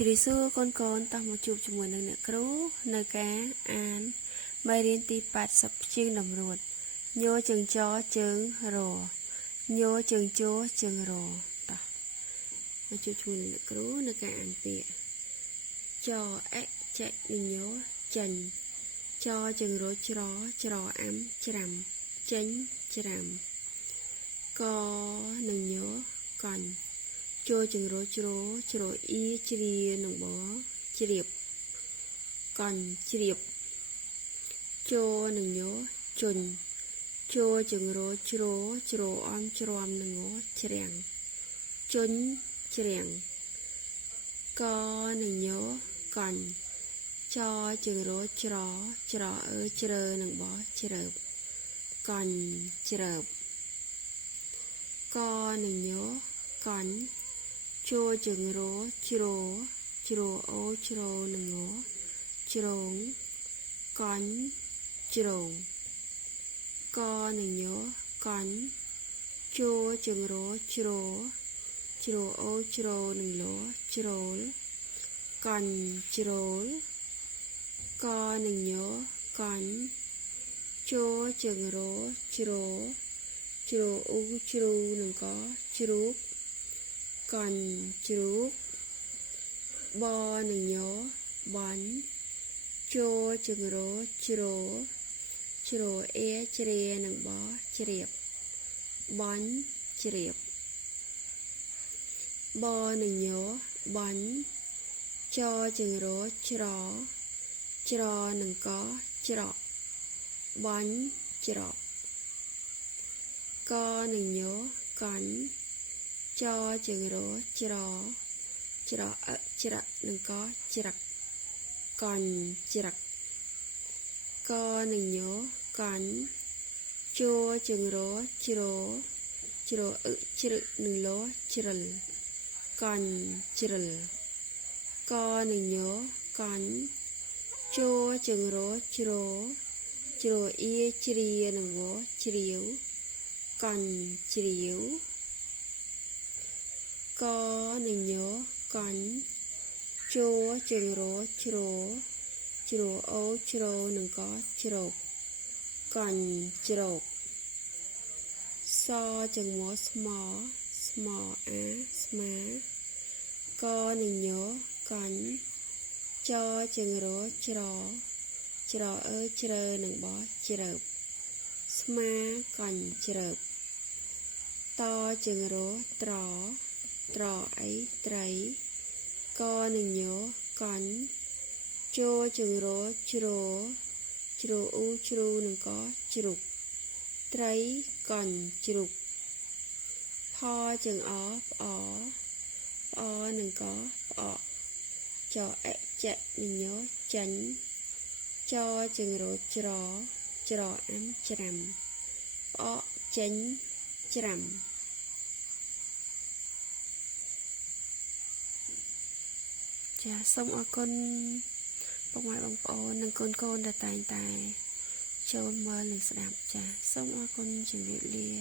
ជម្រាបសួរកូនកូនតោះមកជួបជាមួយនឹងអ្នកគ្រូនៅការអានមេរៀនទី80ជាងតម្រួតញោជើងចជើងរញោជើងជោជើងរតោះមកជួបជាមួយនឹងអ្នកគ្រូនៅការអានពាក្យចអិចៈនិញោចាញ់ចជើងរច្រអាំច្រាំចេញច្រាំកនឹងញោកញ្ញចូលជើងរជ្រអ៊ីជ្រានឹងបជ្រាបកញ្ញជ្រាបចូលនឹងញោជន់ចូលជើងរជ្រអមច្រាំនឹងងច្រាំងជន់ច្រាំងកនឹងញោកញ្ញចជើងរច្រជ្រើនឹងបជ្រើបកញ្ញជ្រើបកនឹងញោកញ្ញចូលជើងរជ្រអូជ្រនឹងងជ្រងកញ្ញជ្រងកនឹងញោកញ្ញចូលជើងរជ្រអូជ្រនឹងលជ្រោលកញ្ញជ្រោលកនឹងញោកញ្ញចូលជើងរជ្រអូជ្រូនឹងកជ្រូកកញ្ញជ្រូកបនឹងញោបាញ់ចូលជើងរជ្រអេជ្រានឹងបជ្រាបបាញ់ជ្រាបបនឹងញោបាញ់ចជើងរច្រនឹងកច្រកបាញ់ច្រកកនឹងញោកញ្ញចជើងរច្រនឹងកច្រកកញ្ញច្រកកនឹងញោកញ្ញចូលជើងរជ្រជ្រឹកនឹងលជ្រិលកញ្ញជ្រិលកនឹងញោកញ្ញចូលជើងរជ្រអ៊ីជ្រានឹងវជ្រាវកញ្ញជ្រាវកនឹងញោកញ្ញចូលជើងរជ្រអូជ្រនឹងកជ្រោកកញ្ញជ្រោកសជើងមស្មអាស្មាកនឹងញោកញ្ញចជើងរច្រអើជ្រើនឹងបជ្រើបស្មាកញ្ញជ្រើបតជើងរត្រអីត្រីកនឹងញោកញ្ញចូលជើងរជ្រអូជ្រូនឹងកជ្រូកត្រីកញ្ញជ្រូកផជើងអផ្អនឹងកផ្អកចអិចៈនិញោចាញ់ចជើងរច្រអាំច្រាំផ្អកចេញច្រាំចាសូមអរគុណពុកម៉ែបងប្អូននិងកូនដែលតែងតែចូលមើលនិងស្ដាប់ចាសូមអរគុណជម្រាបលា